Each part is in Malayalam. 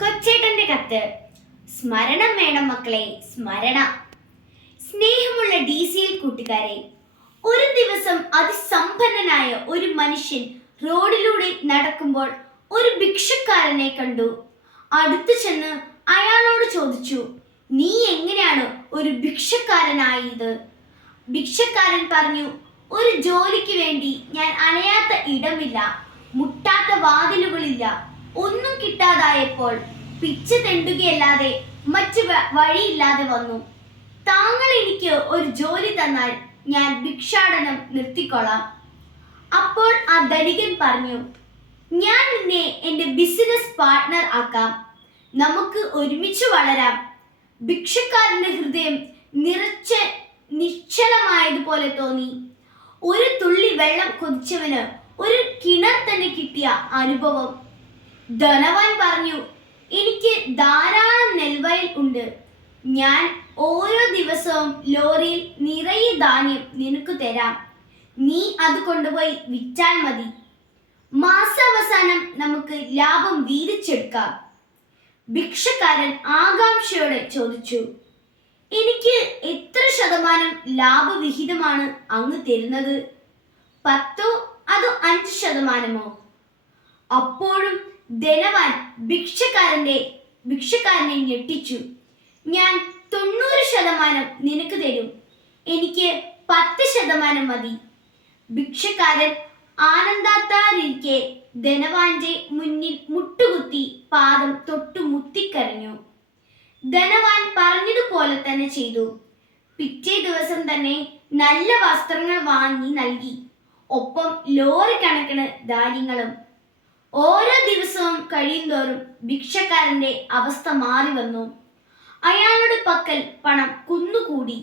കൊച്ചേട്ടന്റെ കത്ത്. സ്മരണം വേണം മക്കളെ, സ്മരണ. സ്നേഹമുള്ള DCL കൂട്ടുകാരെ, ഒരു ദിവസം അതിസമ്പന്നനായ ഒരു മനുഷ്യൻ റോഡിലൂടെ നടക്കുമ്പോൾ ഒരു ഭിക്ഷക്കാരനെ കണ്ടു. അടുത്തു ചെന്ന് അയാളോട് ചോദിച്ചു, നീ എങ്ങനെയാണ് ഒരു ഭിക്ഷക്കാരനായത്? ഭിക്ഷക്കാരൻ പറഞ്ഞു, ഒരു ജോലിക്ക് വേണ്ടി ഞാൻ അലയാത്ത ഇടമില്ല, മുട്ടാത്ത വാതിലുകളില്ല. ഒന്നും കിട്ടാതായപ്പോൾ പിച്ച തെണ്ടുകയല്ലാതെ മറ്റു വഴിയില്ലാതെ വന്നു. താങ്കൾ എനിക്ക് ഒരു ജോലി തന്നാൽ ഞാൻ ഭിക്ഷാടനം നിർത്തിക്കൊള്ളാം. അപ്പോൾ ആ ധനികൻ പറഞ്ഞു, ഞാൻ നിന്നെ എൻ്റെ ബിസിനസ് പാർട്ട്ണർ ആക്കാം, നമുക്ക് ഒരുമിച്ച് വളരാം. ഭിക്ഷക്കാരന്റെ ഹൃദയം നിറച്ച് നിശ്ചലമായതുപോലെ തോന്നി. ഒരു തുള്ളി വെള്ളം കൊതിച്ചവന് ഒരു കിണർ തന്നെ കിട്ടിയ അനുഭവം. ധനവാൻ പറഞ്ഞു, എനിക്ക് ധാരാളം നെൽവയൽ ഉണ്ട്, ഞാൻ ഓരോ ദിവസവും ലോറിയിൽ നിറയെ ധാന്യം നിനക്ക് തരാം, നീ അത് കൊണ്ടുപോയി വിറ്റാൽ മതി. മാസാവസാനം നമുക്ക് ലാഭം വീതിച്ചെടുക്കാം. ഭിക്ഷക്കാരൻ ആകാംക്ഷയോടെ ചോദിച്ചു, എനിക്ക് എത്ര ശതമാനം ലാഭവിഹിതമാണ് അങ്ങ് തരുന്നത്? 10 അതോ 5%? അപ്പോഴും ധനവാൻ ഭിക്ഷക്കാരനെ ഞെട്ടിച്ചു. ഞാൻ 90% നിനക്ക് തരും, എനിക്ക് 10% മതി. ഭിക്ഷക്കാരൻ ആനന്ദത്താലിരിക്കെ ധനവാന്റെ മുന്നിൽ മുട്ടുകുത്തി പാദം തൊട്ടു മുത്തിക്കരഞ്ഞു. ധനവാൻ പറഞ്ഞതുപോലെ തന്നെ ചെയ്തു. പിറ്റേ ദിവസം തന്നെ നല്ല വസ്ത്രങ്ങൾ വാങ്ങി നൽകി, ഒപ്പം ലോറി കണക്കിന് ധാന്യങ്ങളും. ഓരോ ദിവസവും കഴിയുന്തോറും ഭിക്ഷക്കാരന്റെ അവസ്ഥ മാറി വന്നു. അയാളുടെ പക്കൽ പണം കുന്നുകൂടി.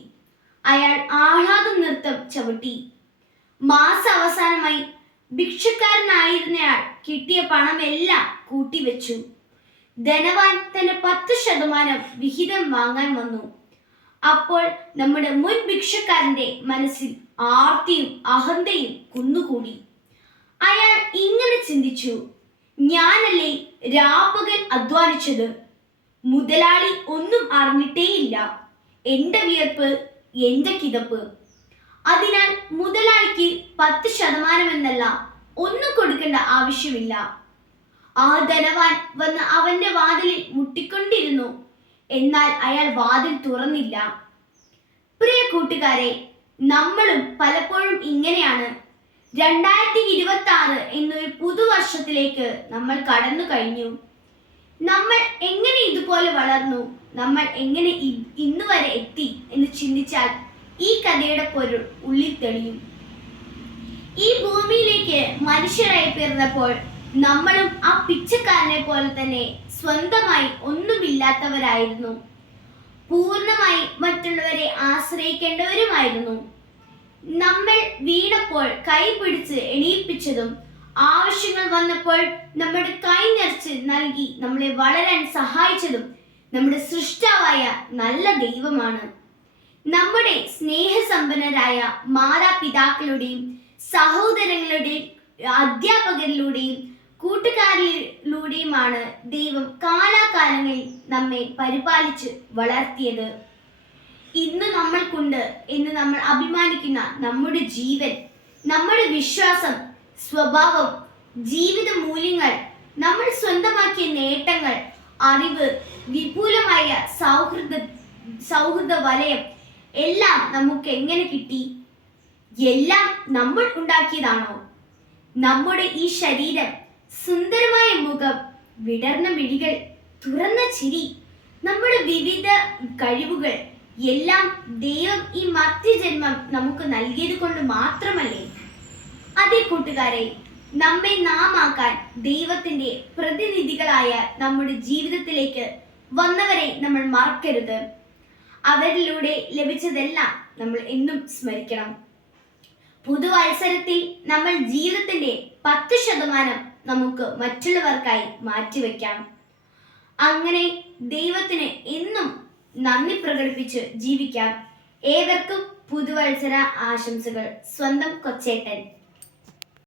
അയാൾ ആഹ്ലാദ നൃത്തം ചവിട്ടി. മാസാവസാനമായി ഭിക്ഷക്കാരനായിരുന്നയാൾ കിട്ടിയ പണമെല്ലാം കൂട്ടിവെച്ചു. ധനവാൻ തന്റെ 10% വിഹിതം വാങ്ങാൻ വന്നു. അപ്പോൾ നമ്മുടെ മുൻ ഭിക്ഷക്കാരന്റെ മനസ്സിൽ ആർത്തിയും അഹന്തയും കുന്നുകൂടി. അയാൾ ഇങ്ങനെ ചിന്തിച്ചു, ഞാനല്ലേ രാപ്പകൽ അധ്വാനിച്ചത്, മുതലാളി ഒന്നും അറിഞ്ഞിട്ടേയില്ല, എന്റെ വിയർപ്പ് എന്റെ കിതപ്പ്. അതിനാൽ മുതലാളിക്ക് 10% എന്നല്ല, ഒന്നും കൊടുക്കേണ്ട ആവശ്യമില്ല. ആ ധനവാൻ വന്ന് അവന്റെ വാതിലിൽ മുട്ടിക്കൊണ്ടിരുന്നു. എന്നാൽ അയാൾ വാതിൽ തുറന്നില്ല. പ്രിയ കൂട്ടുകാരെ, നമ്മളും പലപ്പോഴും ഇങ്ങനെയാണ്. 2026 എന്നൊരു പുതുവർഷത്തിലേക്ക് നമ്മൾ കടന്നു കഴിഞ്ഞു. നമ്മൾ എങ്ങനെ ഇതുപോലെ വളർന്നു, നമ്മൾ എങ്ങനെ ഇന്നു വരെ എത്തി എന്ന് ചിന്തിച്ചാൽ ഈ കഥയുടെ പൊരുൾ ഉള്ളിൽ തെളിയും. ഈ ഭൂമിയിലേക്ക് മനുഷ്യരായി പിറന്നപ്പോൾ നമ്മളും ആ പിച്ചക്കാരനെ പോലെ തന്നെ സ്വന്തമായി ഒന്നുമില്ലാത്തവരായിരുന്നു. പൂർണ്ണമായി മറ്റുള്ളവരെ ആശ്രയിക്കേണ്ടവരുമായിരുന്നു. നമ്മൾ വീണപ്പോൾ കൈ പിടിച്ച് എണീപ്പിച്ചതും ആവശ്യങ്ങൾ വന്നപ്പോൾ നമ്മുടെ കൈ നിറച്ച് നൽകി നമ്മളെ വളരാൻ സഹായിച്ചതും നമ്മുടെ സൃഷ്ടാവായ നല്ല ദൈവമാണ്. നമ്മുടെ സ്നേഹസമ്പന്നരായ മാതാപിതാക്കളുടെയും സഹോദരങ്ങളുടെയും അധ്യാപകരിലൂടെയും കൂട്ടുകാരിലൂടെയുമാണ് ദൈവം കാലാകാലങ്ങളിൽ നമ്മെ പരിപാലിച്ച് വളർത്തിയത്. ഇന്ന് നമ്മൾക്കുണ്ട് എന്ന് നമ്മൾ അഭിമാനിക്കുന്ന നമ്മുടെ ജീവൻ, നമ്മുടെ വിശ്വാസം, സ്വഭാവം, ജീവിത മൂല്യങ്ങൾ, നമ്മൾ സ്വന്തമാക്കിയ നേട്ടങ്ങൾ, അറിവ്, വിപുലമായ സൗഹൃദ വലയം എല്ലാം നമുക്ക് എങ്ങനെ കിട്ടി? എല്ലാം നമ്മൾ ഉണ്ടാക്കിയതാണോ? നമ്മുടെ ഈ ശരീരം, സുന്ദരമായ മുഖം, വിടർന്ന മിഴികൾ, തുറന്ന ചിരി, നമ്മുടെ വിവിധ കഴിവുകൾ എല്ലാം ദൈവം ഈ മർത്യജന്മം നമുക്ക് നൽകിയത് കൊണ്ട് മാത്രമല്ലേ? അതേ കൂട്ടുകാരെ, നമ്മെ നാം ആക്കാൻ ദൈവത്തിന്റെ പ്രതിനിധികളായ നമ്മുടെ ജീവിതത്തിലേക്ക് വന്നവരെ നമ്മൾ മറക്കരുത്. അവരിലൂടെ ലഭിച്ചതെല്ലാം നമ്മൾ എന്നും സ്മരിക്കണം. പുതുവത്സരത്തിൽ നമ്മൾ ജീവിതത്തിന്റെ 10% നമുക്ക് മറ്റുള്ളവർക്കായി മാറ്റിവെക്കാം. അങ്ങനെ ദൈവത്തിന് എന്നും നന്ദി പ്രകടിപ്പിച്ച് ജീവിക്കാം. ഏവർക്കും പുതുവത്സര ആശംസകൾ. സ്വന്തം കൊച്ചേട്ടൻ.